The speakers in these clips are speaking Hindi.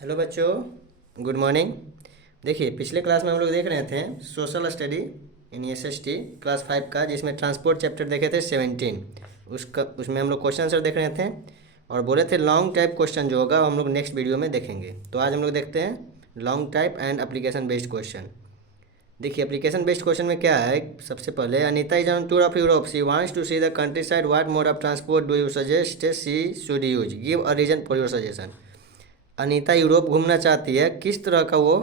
हेलो बच्चों, गुड मॉर्निंग। देखिए, पिछले क्लास में हम लोग देख रहे थे social study in SST class 5 का, जिसमें ट्रांसपोर्ट चैप्टर देखे थे 17। उसमें हम लोग क्वेश्चन आंसर देख रहे थे और बोले थे लॉन्ग टाइप क्वेश्चन जो होगा हम लोग नेक्स्ट वीडियो में देखेंगे। तो आज हम लोग देखते हैं long type and application based question. देखिए, एप्लीकेशन बेस्ड क्वेश्चन में क्या है। सबसे पहले, Anita is on tour of Europe, she wants to see the country side, what mode of transport do you suggest she should use, give a reason for your suggestion. Anita Europe घूमना चाहती है, किस तरह का वो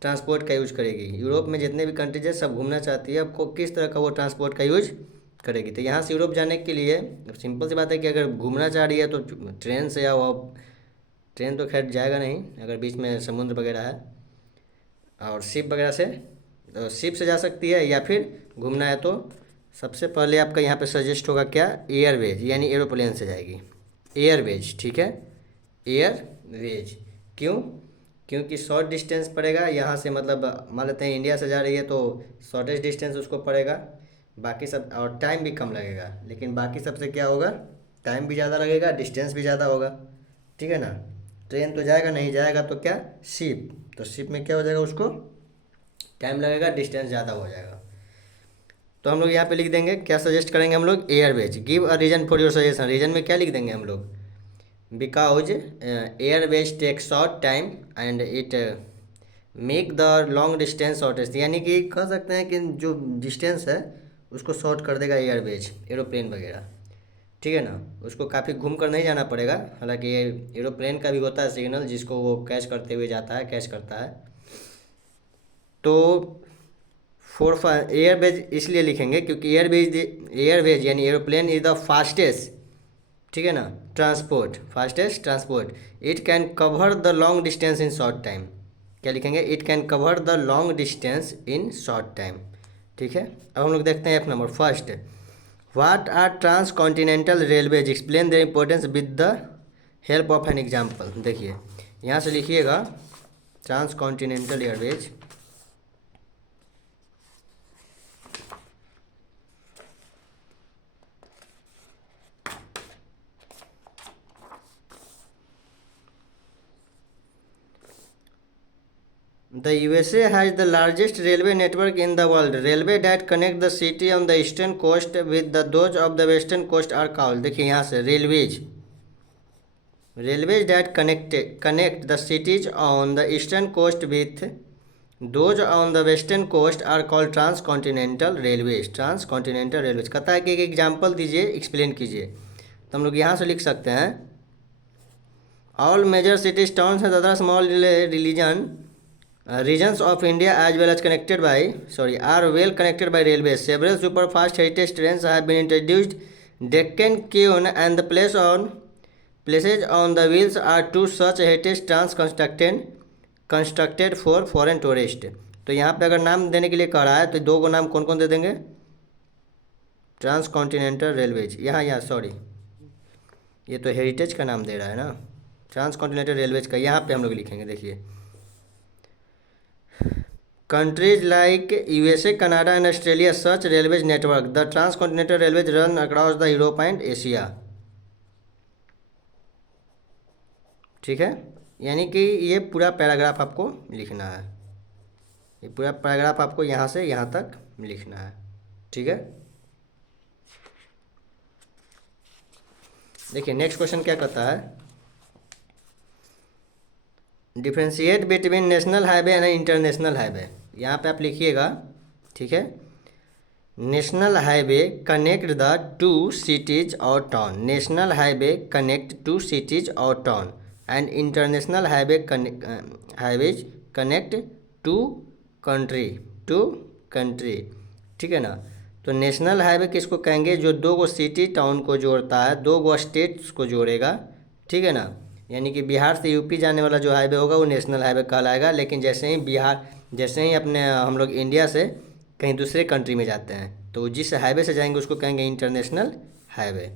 ट्रांसपोर्ट का यूज करेगी। यूरोप में जितने भी कंट्रीज है सब घूमना चाहती है, आपको किस तरह का वो ट्रांसपोर्ट का यूज करेगी। तो यहाँ से यूरोप जाने के लिए सिंपल सी बात है कि अगर घूमना चाह रही है तो ट्रेन से आओ। अब ट्रेन तो खैर जाएगा नहीं अगर बीच में समुद्र वगैरह है, और शिप वगैरह से, तो शिप से जा सकती है, या फिर घूमना है तो सबसे पहले आपका यहाँ पे सजेस्ट होगा क्या, एयरवेज, यानी एरोप्लेन से जाएगी। एयरवेज, ठीक है, एयरवेज। क्यों? क्योंकि शॉर्ट डिस्टेंस पड़ेगा यहाँ से, मतलब मान लेते हैं इंडिया से जा रही है तो शॉर्टेस्ट डिस्टेंस उसको पड़ेगा, बाकी सब, और टाइम भी कम लगेगा। लेकिन बाकी सबसे क्या होगा, टाइम भी ज़्यादा लगेगा, डिस्टेंस भी ज़्यादा होगा, ठीक है ना। ट्रेन तो जाएगा नहीं, जाएगा तो क्या, शिप। तो शिप में क्या हो जाएगा, उसको टाइम लगेगा, डिस्टेंस ज़्यादा हो जाएगा। तो हम लोग यहाँ पे लिख देंगे, क्या सजेस्ट करेंगे हम लोग, airways. Give a reason for your suggestion, reason में क्या लिख देंगे हम लोग, because airways take short time and it make the long distance shortest, यानी कि कह सकते हैं कि जो डिस्टेंस है उसको शॉर्ट कर देगा एयरवेज, एरोप्लेन वगैरह, ठीक है ना। उसको काफ़ी घूम कर नहीं जाना पड़ेगा, हालांकि ये एरोप्लेन का भी होता है सिग्नल जिसको वो कैच करते हुए जाता है, कैच करता है। तो एयरवेज इसलिए लिखेंगे क्योंकि एयरवेज यानी एरोप्लेन इज़ द फास्टेस्ट, ठीक है ना, transport, fastest transport. It can cover the long distance in short time. क्या लिखेंगे, it can cover the long distance in short time, ठीक है। अब हम लोग देखते हैं F number first, what are trans continental railways, explain their importance with the help of an example. देखिए, यहाँ से लिखिएगा trans continental airways. The USA has the largest railway network in the world. Railway that connect the city on the eastern coast with the those of the western coast are called, देखिए यहाँ से railways, railways that connect the cities on the eastern coast with those on the western coast are called transcontinental railways. Transcontinental railways कहता है कि एक एग्जाम्पल दीजिए, एक्सप्लेन कीजिए। तो हम लोग यहाँ से लिख सकते हैं, all major cities towns and other small religion regions of India as well as are well connected by railways. Several superfast heritage trains have been introduced. Deccan Queen and the places on the wheels are two such heritage trains constructed for foreign tourists. तो यहाँ पे अगर नाम देने के लिए कह रहा है तो दो को नाम कौन कौन दे देंगे, ट्रांस कॉन्टिनेंटल रेलवेज। यहाँ सॉरी, ये तो हेरिटेज का नाम दे रहा है ना, ट्रांस कॉन्टिनेंटल रेलवेज का यहाँ पे हम लोग लिखेंगे। देखिए, countries like USA, Canada and Australia such railways network. The transcontinental railways run across the Europe and Asia. ठीक है, यानी कि ये पूरा पैराग्राफ आपको लिखना है, ये पूरा पैराग्राफ आपको यहाँ से यहाँ तक लिखना है, ठीक है। देखिए, नेक्स्ट क्वेश्चन क्या कहता है, differentiate between national highway and international highway. यहाँ पे आप लिखिएगा, ठीक है, national highway connect the two cities और town, national highway connect two cities और town, and international highways connect to country, ठीक है ना। तो नेशनल हाईवे किसको कहेंगे, जो दो गो सिटी टाउन को जोड़ता है, दो गो स्टेट्स को जोड़ेगा, ठीक है ना। यानी कि बिहार से यूपी जाने वाला जो हाईवे होगा वो नेशनल हाईवे कहलाएगा। लेकिन जैसे ही अपने हम लोग इंडिया से कहीं दूसरे कंट्री में जाते हैं तो जिस हाईवे से जाएंगे उसको कहेंगे international highway.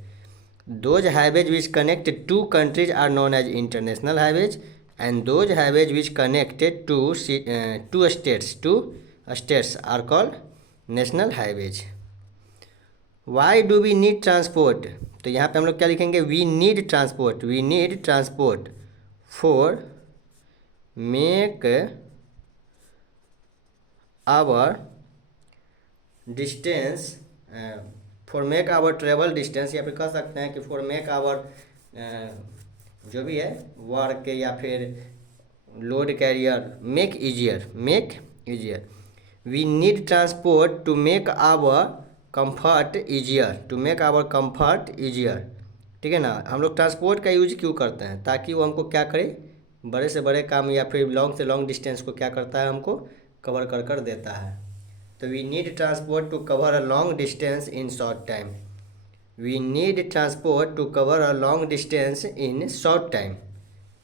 Those highways which connect to countries are known as international highways, and those highways which connected to states are called national highways. Why do we need transport, तो यहाँ पे हम लोग क्या लिखेंगे, we need transport for make our distance, for make our travel distance, या फिर कह सकते हैं कि फॉर मेक आवर जो भी है वर्क या फिर load carrier make easier. We need transport to make our comfort easier, ठीक है ना। हम लोग ट्रांसपोर्ट का यूज क्यों करते हैं, ताकि वो हमको क्या करे, बड़े से बड़े काम या फिर लॉन्ग से लॉन्ग डिस्टेंस को क्या करता है, हमको कवर कर देता है। तो we need transport to cover a long distance in short time. We need transport to cover a long distance in short time,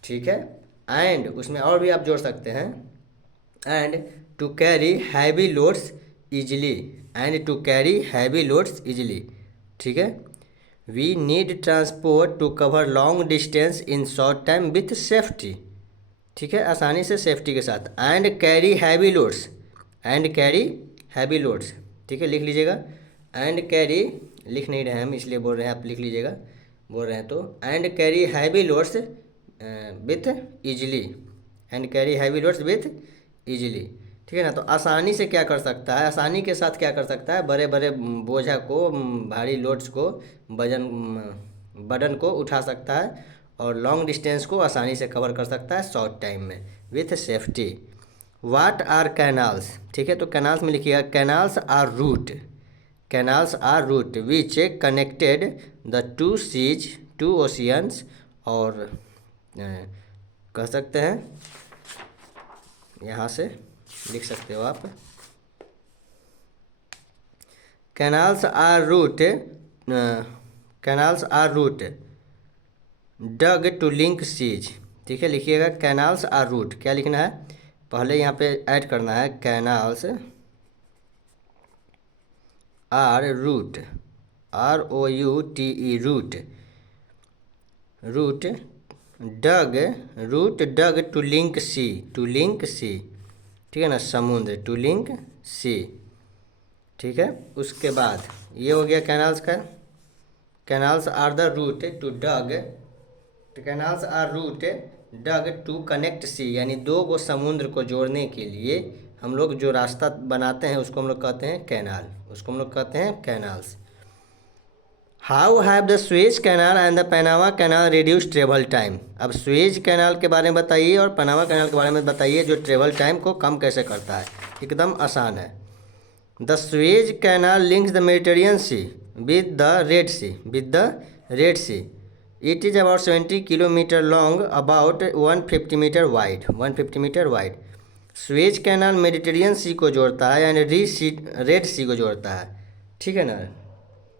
ठीक है। एंड उसमें और भी आप जोड़ सकते हैं, and to carry heavy loads easily, ठीक है। We need transport to cover long distance in short time with safety, ठीक है, आसानी से सेफ्टी के साथ। एंड कैरी हैवी लोड्स, ठीक है, लिख लीजिएगा। एंड कैरी, लिख नहीं रहे हैं हम इसलिए बोल रहे हैं, आप लिख लीजिएगा, बोल रहे हैं तो। And carry heavy loads with easily, ठीक है ना। तो आसानी से क्या कर सकता है, आसानी के साथ क्या कर सकता है, बड़े बड़े बोझा को, भारी लोड्स को, बर्डन को उठा सकता है और लॉन्ग डिस्टेंस को आसानी से कवर कर सकता है शॉर्ट टाइम में with safety. What are canals, ठीक है, तो कैनाल्स में लिखिएगा canals are route which connected the two oceans, और कह सकते हैं यहाँ से लिख सकते हो आप, canals are route dug to link seas, ठीक है, लिखिएगा कैनाल्स आर रूट, क्या लिखना है, पहले यहाँ पे ऐड करना है canals are route, ROUTE route dug to link sea, ठीक है ना, समुद्र, टू लिंक सी, ठीक है। उसके बाद ये हो गया कैनाल्स का। Canals are the route to dug, canals are route dug to connect sea, यानी दो गो समुद्र को जोड़ने के लिए हम लोग जो रास्ता बनाते हैं उसको हम लोग कहते हैं canals. How have the Suez canal and the Panama canal reduce travel time. अब स्वेज कैनाल के बारे में बताइए और पनामा कैनाल के बारे में बताइए, जो ट्रेवल टाइम को कम कैसे करता है। एकदम आसान है। The Suez Canal links the Mediterranean Sea with the Red Sea, it is about 70 kilometre long, about 150 metre wide. Suez Canal Mediterranean Sea को जोड़ता है एंड रेड सी को जोड़ता है, ठीक है ना।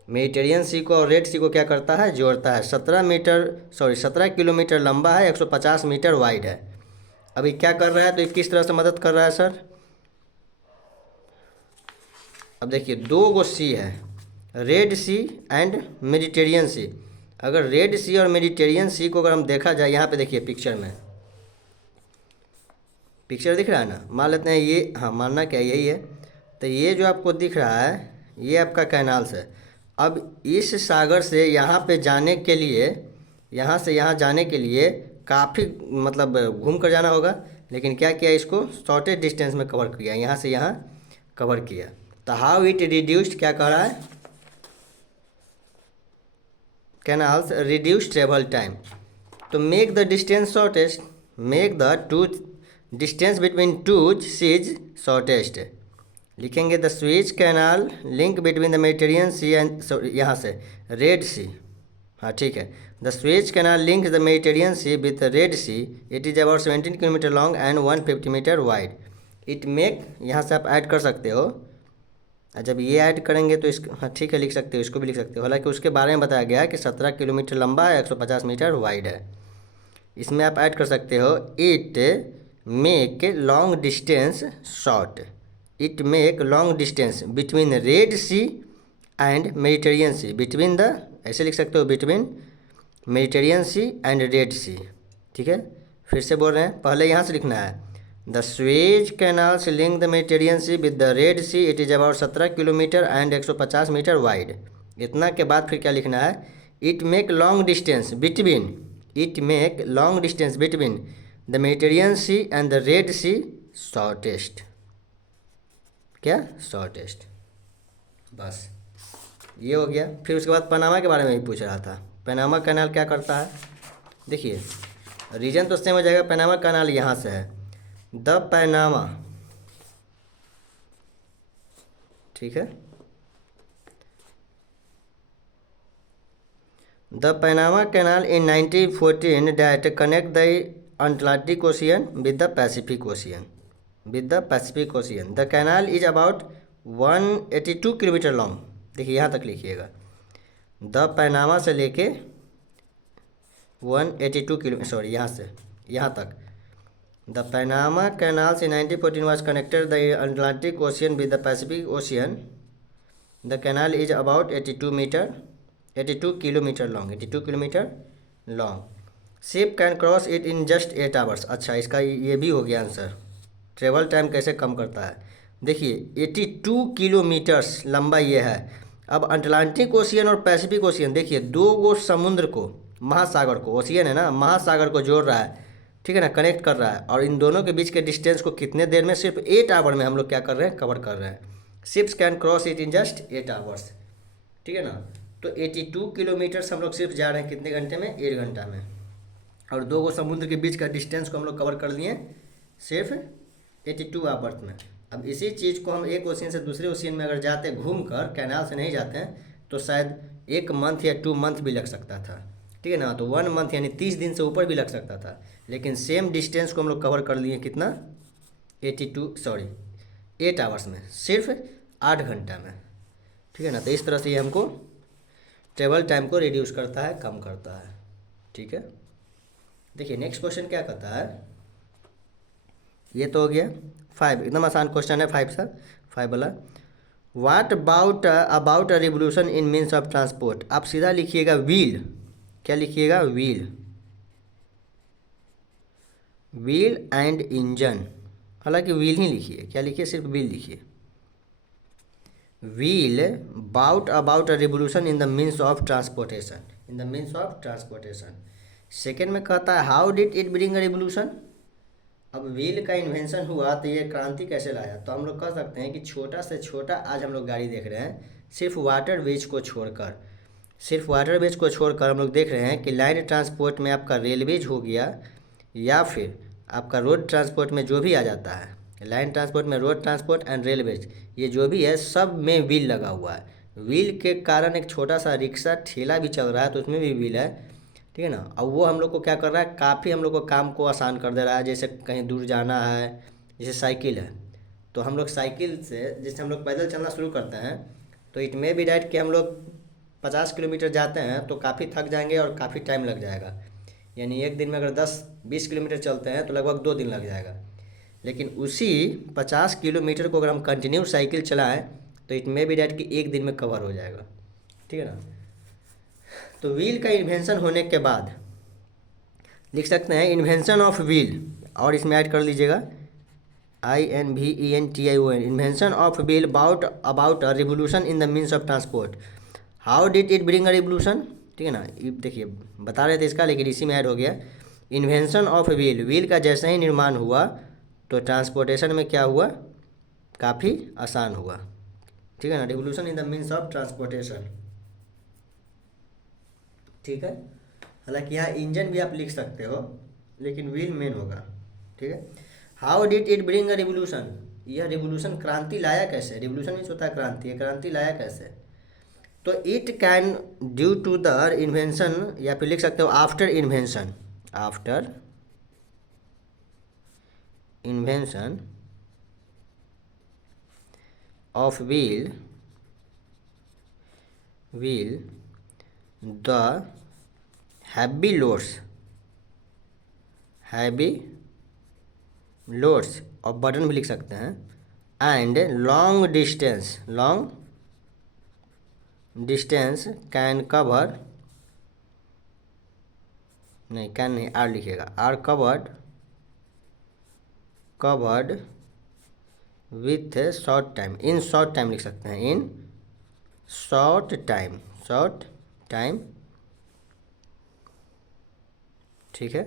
मेडिटेरियन सी को और रेड सी को क्या करता है, जोड़ता है। 17 किलोमीटर लंबा है, 150 मीटर वाइड है। अभी क्या कर रहा है, तो किस तरह से मदद कर रहा है सर। अब देखिए दो गो सी है, रेड सी एंड मेडिटेरियन सी। अगर रेड सी और मेडिटेरियन सी को अगर हम देखा जाए, यहाँ पे देखिए पिक्चर दिख रहा है ना, मान लेते हैं ये, हाँ मानना क्या यही है। तो ये जो आपको दिख रहा है ये आपका कैनाल्स है। अब इस सागर से यहाँ पे जाने के लिए, यहाँ से यहाँ जाने के लिए काफ़ी मतलब घूम कर जाना होगा, लेकिन क्या किया, इसको शॉर्टेज डिस्टेंस में कवर किया, यहाँ से यहाँ कवर किया। तो हाउ इट रिड्यूस्ड, क्या कह रहा है, कैनाल्स रिड्यूस ट्रेवल टाइम। तो make the distance shortest, make the distance between two seas shortest. लिखेंगे the Suez Canal link between the Mediterranean Sea and, यहाँ से रेड सी, हाँ ठीक है। The Suez Canal link the Mediterranean Sea with Red Sea, it is about 17 kilometre long and 150 metre wide. It make, यहाँ से आप ऐड कर सकते हो, जब ये ऐड करेंगे तो इसको, हाँ ठीक है लिख सकते हो, इसको भी लिख सकते हो। हालांकि उसके बारे में बताया गया है कि 17 किलोमीटर लंबा है, 150 मीटर वाइड है। इसमें आप ऐड कर सकते हो it make long distance short, it make long distance between Red Sea and Mediterranean Sea, between the, ऐसे लिख सकते हो, between Mediterranean Sea and Red Sea, ठीक है। फिर से बोल रहे हैं, पहले यहाँ से लिखना है the Suez canals link the Mediterranean Sea with the Red Sea, it is about 17 kilometre and 150 metre wide. इतना के बाद फिर क्या लिखना है, it make long distance between the Mediterranean Sea and the Red Sea shortest, क्या शॉर्टेस्ट, बस ये हो गया। फिर उसके बाद पनामा के बारे में भी पूछ रहा था। पनामा कैनाल क्या करता है, देखिए रीजन तो सेम हो जाएगा। पनामा कैनाल यहाँ से है, द पनामा, ठीक है। The Panama canal in 1914 that connect the Atlantic Ocean with the Pacific Ocean. With the Pacific Ocean. The canal is about 182 kilometre long. देखिए यहाँ तक लिखिएगा, द पनामा से लेके 182 किलोमीटर, सॉरी यहाँ से यहाँ तक। The Panama canal in 1914 was connected the Atlantic Ocean with the Pacific Ocean. The canal is about 82 kilometre long, 82 kilometre long. Ship can cross it in just 8 hours. अच्छा, इसका ये भी हो गया आंसर, ट्रेवल टाइम कैसे कम करता है। देखिए 82 किलोमीटर्स लंबा ये है। अब अटलांटिक ओशियन और पैसिफिक ओशियन, देखिए दो गो समुद्र को, महासागर को, ओशियन है ना, महासागर को जोड़ रहा है, ठीक है ना, कनेक्ट कर रहा है। और इन दोनों के बीच के डिस्टेंस को कितने देर में, सिर्फ 8 आवर में हम लोग क्या कर रहे हैं, कवर कर रहे हैं। Ships can cross it in just 8 hours, ठीक है ना। तो 82 किलोमीटर्स हम लोग सिर्फ जा रहे हैं कितने घंटे में, 1 घंटा में। और दो गो समुद्र के बीच का डिस्टेंस को हम लोग कवर कर लिए सिर्फ 82 आवर्स में। अब इसी चीज़ को हम एक ओशियन से दूसरे ओशियन में अगर जाते घूम कर, कैनाल से नहीं जाते हैं, तो शायद 1 मंथ या 2 मंथ भी लग सकता था, ठीक है ना। तो 1 मंथ यानी 30 दिन से ऊपर भी लग सकता था। लेकिन सेम डिस्टेंस को हम लोग कवर कर लिए कितना, 8 आवर्स में, सिर्फ 8 घंटा में, ठीक है ना। तो इस तरह से ये हमको ट्रेवल टाइम को रिड्यूस करता है, कम करता है, ठीक है। देखिए नेक्स्ट क्वेश्चन क्या कहता है, ये तो हो गया 5, एकदम आसान क्वेश्चन है 5 सा, 5 वाला। What about a revolution in means of transport. आप सीधा लिखिएगा व्हील, क्या लिखिएगा, व्हील, व्हील एंड इंजन। हालांकि व्हील ही लिखिए, क्या लिखिए, सिर्फ व्हील लिखिए। Wheel about a revolution in the means of transportation, in the means of transportation. Second में कहता है how did it bring a revolution. अब व्हील का इन्वेंशन हुआ तो ये क्रांति कैसे लाया, तो हम लोग कह सकते हैं कि छोटा से छोटा आज हम लोग गाड़ी देख रहे हैं, सिर्फ वाटर वेज को छोड़कर, सिर्फ वाटर वेज को छोड़कर हम लोग देख रहे हैं कि लाइन ट्रांसपोर्ट में आपका रेलवेज हो गया, या फिर आपका रोड ट्रांसपोर्ट में जो भी आ जाता है, लाइन ट्रांसपोर्ट में रोड ट्रांसपोर्ट एंड रेलवेज, ये जो भी है सब में व्हील लगा हुआ है। व्हील के कारण एक छोटा सा रिक्शा ठेला भी चल रहा है तो उसमें भी व्हील है, ठीक है ना। अब वो हम लोग को क्या कर रहा है, काफ़ी हम लोग को काम को आसान कर दे रहा है। जैसे कहीं दूर जाना है, जैसे साइकिल है, तो हम लोग साइकिल से, जैसे हम लोग पैदल चलना शुरू करते हैं, तो इट मे बी राइट कि हम लोग 50 किलोमीटर जाते हैं तो काफ़ी थक जाएंगे और काफ़ी टाइम लग जाएगा। यानी एक दिन में अगर 10-20 किलोमीटर चलते हैं तो लगभग 2 दिन लग जाएगा। लेकिन उसी 50 किलोमीटर को अगर हम कंटिन्यू साइकिल चलाएं तो इट मे बी राइट कि 1 दिन में कवर हो जाएगा, ठीक है ना। तो व्हील का इन्वेंशन होने के बाद लिख सकते हैं इन्वेंशन ऑफ व्हील, और इसमें ऐड कर लीजिएगा INVENTION, invention of wheel about a revolution in the means of transport. How did it bring a revolution, ठीक है ना। देखिए बता रहे थे इसका, लेकिन इसी में ऐड हो गया इन्वेंशन ऑफ व्हील। व्हील का जैसे ही निर्माण हुआ तो ट्रांसपोर्टेशन में क्या हुआ, काफ़ी आसान हुआ, ठीक है ना। Revolution in the means of transportation, ठीक है। हालांकि यहाँ इंजन भी आप लिख सकते हो, लेकिन व्हील मेन होगा, ठीक है। How did it bring a revolution, यह रिवोल्यूशन क्रांति लाया कैसे, रिवोल्यूशन मीन्स होता है क्रांति, ये क्रांति लाया कैसे। तो it can due to the invention, या फिर लिख सकते हो after invention, after invention of wheel the heavy loads और बर्डन भी लिख सकते हैं, and long distance can cover, नहीं कैन नहीं, आर लिखिएगा, are covered with short time, in short time लिख सकते हैं, इन शॉर्ट टाइम, ठीक है।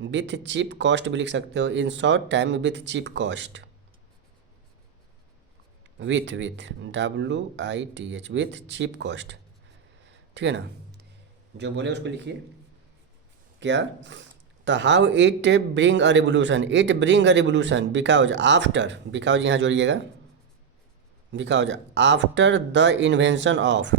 विथ चीप कॉस्ट भी लिख सकते हो, in short time with cheap cost, with WITH with cheap cost, ठीक है ना। जो बोले उसको लिखिए क्या। तो how it bring a revolution, it bring a revolution because after, because यहाँ जोड़िएगा, because after the invention of,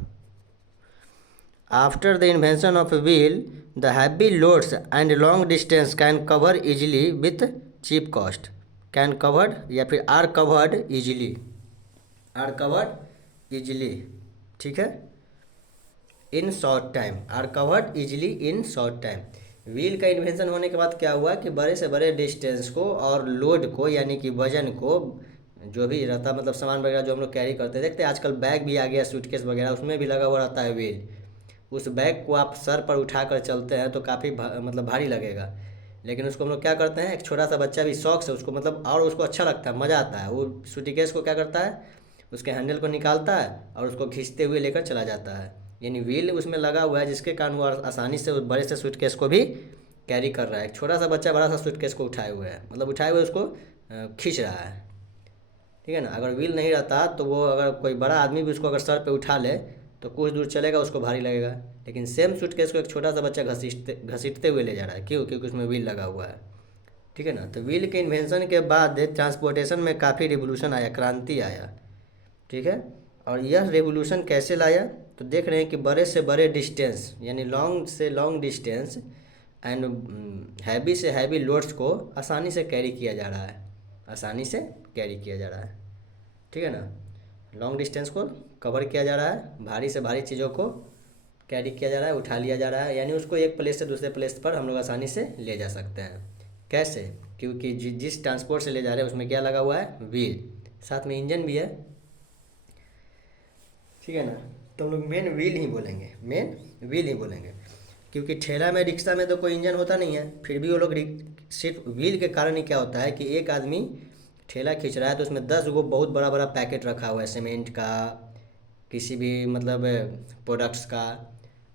after the invention of wheel the heavy loads and long distance can cover easily with cheap cost, can covered या फिर are covered easily, are covered easily, ठीक है, in short time, are covered easily in short time. Wheel का इन्वेंशन होने के बाद क्या हुआ कि बड़े से बड़े डिस्टेंस को और लोड को यानी कि वजन को, जो भी रहता मतलब सामान वगैरह जो हम लोग कैरी करते हैं, देखते हैं आजकल बैग भी आ गया, सूटकेस वगैरह, उसमें भी लगा हुआ रहता है व्हील। उस बैग को आप सर पर उठा कर चलते हैं तो काफ़ी मतलब भारी लगेगा, लेकिन उसको हम लोग क्या करते हैं, एक छोटा सा बच्चा भी शौक से उसको मतलब, और उसको अच्छा लगता है, मज़ा आता है, वो सूटकेस को क्या करता है, उसके हैंडल को निकालता है और उसको खींचते हुए लेकर चला जाता है, यानी व्हील उसमें लगा हुआ है जिसके कारण वो आसानी से उस बड़े से सूटकेस को भी कैरी कर रहा है। एक छोटा सा बच्चा बड़ा सा सूटकेस को उठाए हुए है, मतलब उठाए हुए उसको खींच रहा है, ठीक है ना। अगर व्हील नहीं रहता तो वो, अगर कोई बड़ा आदमी भी उसको अगर सर पे उठा ले तो कुछ दूर चलेगा, उसको भारी लगेगा, लेकिन सेम सूटकेस को एक छोटा सा बच्चा घसीटते हुए ले जा रहा है, क्यों, क्योंकि उसमें व्हील लगा हुआ है, ठीक है ना। तो व्हील के इन्वेंशन के बाद ट्रांसपोर्टेशन में काफ़ी रिवोल्यूशन आया, क्रांति आया, ठीक है। और यह रेवोल्यूशन कैसे लाया, तो देख रहे हैं कि बड़े से बड़े डिस्टेंस यानी लॉन्ग से लॉन्ग डिस्टेंस एंड हैवी से हैवी लोड्स को आसानी से कैरी किया जा रहा है, आसानी से कैरी किया जा रहा है, ठीक है ना। लॉन्ग डिस्टेंस को कवर किया जा रहा है, भारी से भारी चीज़ों को कैरी किया जा रहा है, उठा लिया जा रहा है, यानी उसको एक प्लेस से दूसरे प्लेस पर हम लोग आसानी से ले जा सकते हैं। कैसे, क्योंकि जिस ट्रांसपोर्ट से ले जा रहे हैं उसमें क्या लगा हुआ है, व्हील, साथ में इंजन भी है, ठीक है ना। तो हम लोग मेन व्हील ही बोलेंगे, मेन व्हील ही बोलेंगे, क्योंकि ठेला में रिक्शा में तो कोई इंजन होता नहीं है, फिर भी वो लोग सिर्फ व्हील के कारण ही क्या होता है कि एक आदमी ठेला खींच रहा है तो उसमें 10 गो बहुत बड़ा बड़ा पैकेट रखा हुआ है सीमेंट का, किसी भी मतलब प्रोडक्ट्स का,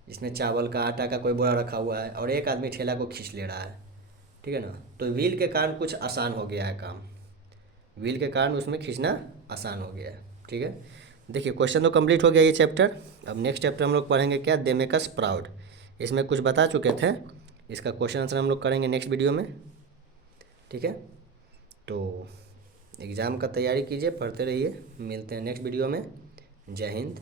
जिसमें चावल का, आटा का कोई बोरा रखा हुआ है, और एक आदमी ठेला को खींच ले रहा है, ठीक है ना। तो व्हील के कारण कुछ आसान हो गया है काम, व्हील के कारण उसमें खींचना आसान हो गया है, ठीक है। देखिए क्वेश्चन तो कंप्लीट हो गया ये चैप्टर। अब नेक्स्ट चैप्टर हम लोग पढ़ेंगे क्या, दे मेक अस प्राउड। इसमें कुछ बता चुके थे, इसका क्वेश्चन आंसर हम लोग करेंगे नेक्स्ट वीडियो में, ठीक है। तो एग्ज़ाम का तैयारी कीजिए, पढ़ते रहिए, मिलते हैं नेक्स्ट वीडियो में। जय हिंद।